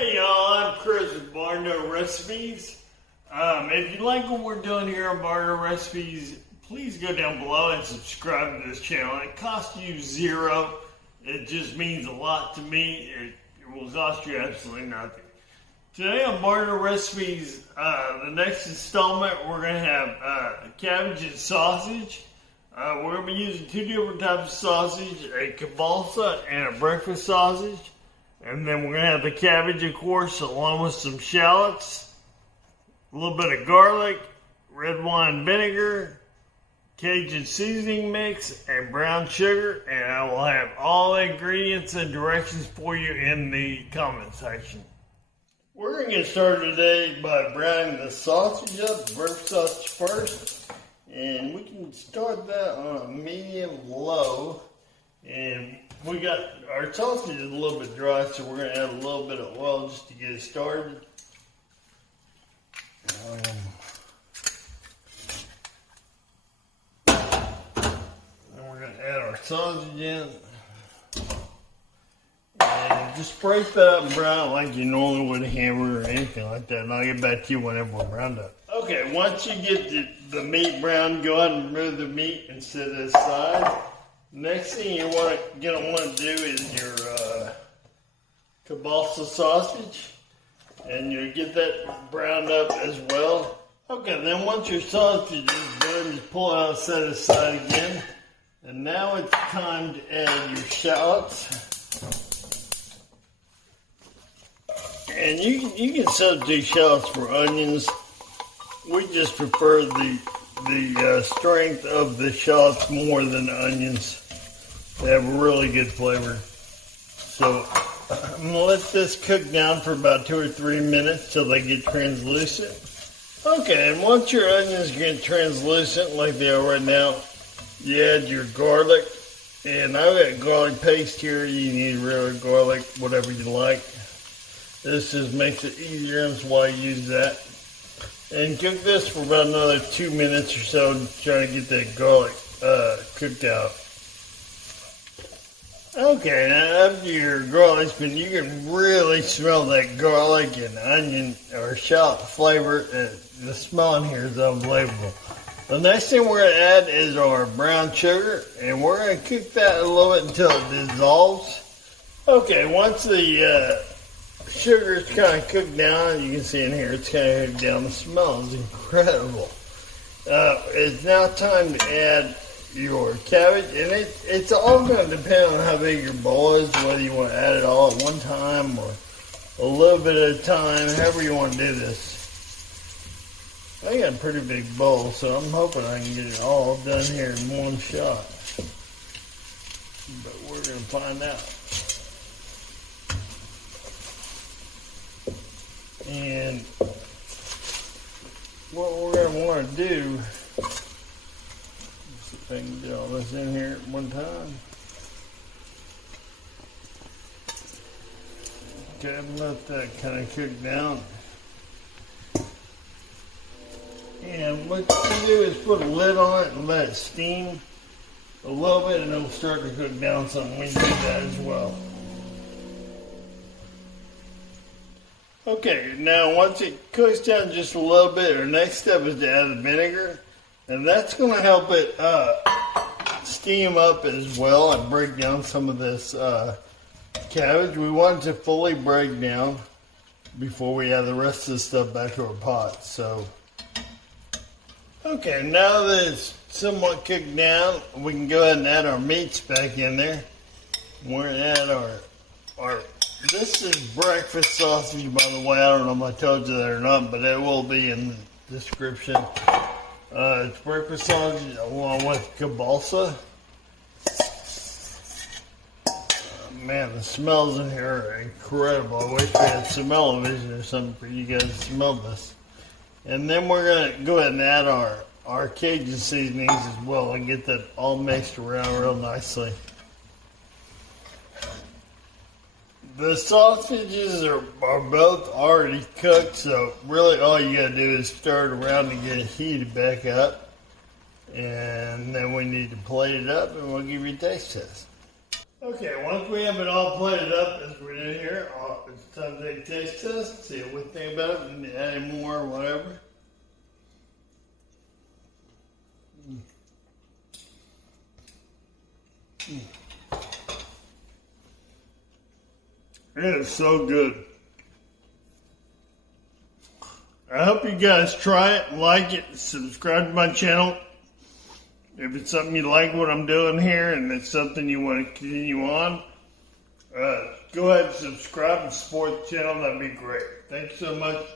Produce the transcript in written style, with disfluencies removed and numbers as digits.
Hey y'all, I'm Chris with Barno Recipes. If you like what we're doing here on Barno Recipes, please go down below and subscribe to this channel. It costs you $0. It just means a lot to me. It will cost you absolutely nothing. Today on Barno Recipes, the next installment, we're going to have cabbage sausage. We're going to be using two different types of sausage, a kobalsa and a breakfast sausage. And then we're going to have the cabbage, of course, along with some shallots, a little bit of garlic, red wine vinegar, Cajun seasoning mix, and brown sugar. And I will have all the ingredients and directions for you in the comment section. We're going to get started today by browning the sausage up, breakfast sausage first. And we can start that on a medium-low. And we got our sausage is a little bit dry, so we're going to add a little bit of oil just to get it started. And we're going to add our sausage in. And just break that up and brown it like you normally would a hamburger or anything like that. And I'll get back to you whenever we're browned up. Okay, once you get the meat brown, go ahead and remove the meat and set it aside. Next thing you're gonna want to do is your kobalsa sausage, and you get that browned up as well. Okay, then once your sausage is done, just pull it out and set it aside again. And now it's time to add your shallots. And you can substitute shallots for onions. We just prefer the strength of the shallots more than the onions. They have a really good flavor. So I'm going to let this cook down for about 2 or 3 minutes till they get translucent. Okay, and once your onions get translucent like they are right now, you add your garlic. And I've got garlic paste here. You need regular garlic, whatever you like. This just makes it easier, and that's why I use that. And cook this for about another 2 minutes or so, trying to get that garlic cooked out. Okay, now after your garlic's been, you can really smell that garlic and onion or shallot flavor. The smell in here is unbelievable. The next thing we're going to add is our brown sugar, and we're going to cook that a little bit until it dissolves. Okay, once the sugar's kind of cooked down, you can see in here, it's kind of cooked down. The smell is incredible. It's now time to add your cabbage, and it's all going to depend on how big your bowl is, whether you want to add it all at one time or a little bit at a time, however you want to do this. I got a pretty big bowl, so I'm hoping I can get it all done here in one shot. But we're going to find out. And what we're going to want to do, see if I can get all this in here at one time. Okay, let that kind of cook down. And what you do is put a lid on it and let it steam a little bit, and it'll start to cook down some when you do that as well. Okay, now once it cooks down just a little bit, our next step is to add the vinegar, and that's going to help it steam up as well and break down some of this cabbage. We want it to fully break down before we add the rest of the stuff back to our pot. So, okay, now that it's somewhat cooked down, we can go ahead and add our meats back in there. We're going to add our this is breakfast sausage, by the way. I don't know if I told you that or not, but it will be in the description. It's breakfast sausage along with kobalsa. Man, the smells in here are incredible. I wish we had smell-o-vision or something for you guys to smell this. And then we're going to go ahead and add our Cajun seasonings as well and get that all mixed around real nicely. The sausages are both already cooked, so really all you gotta do is stir it around to get it heated back up. And then we need to plate it up and we'll give you a taste test. Okay, once we have it all plated up as we did here, it's time to take a taste test, see what we think about it, and add any more or whatever. It is so good. I hope you guys try it, like it, subscribe to my channel. If it's something you like what I'm doing here and it's something you want to continue on, go ahead and subscribe and support the channel. That'd be great. Thanks so much.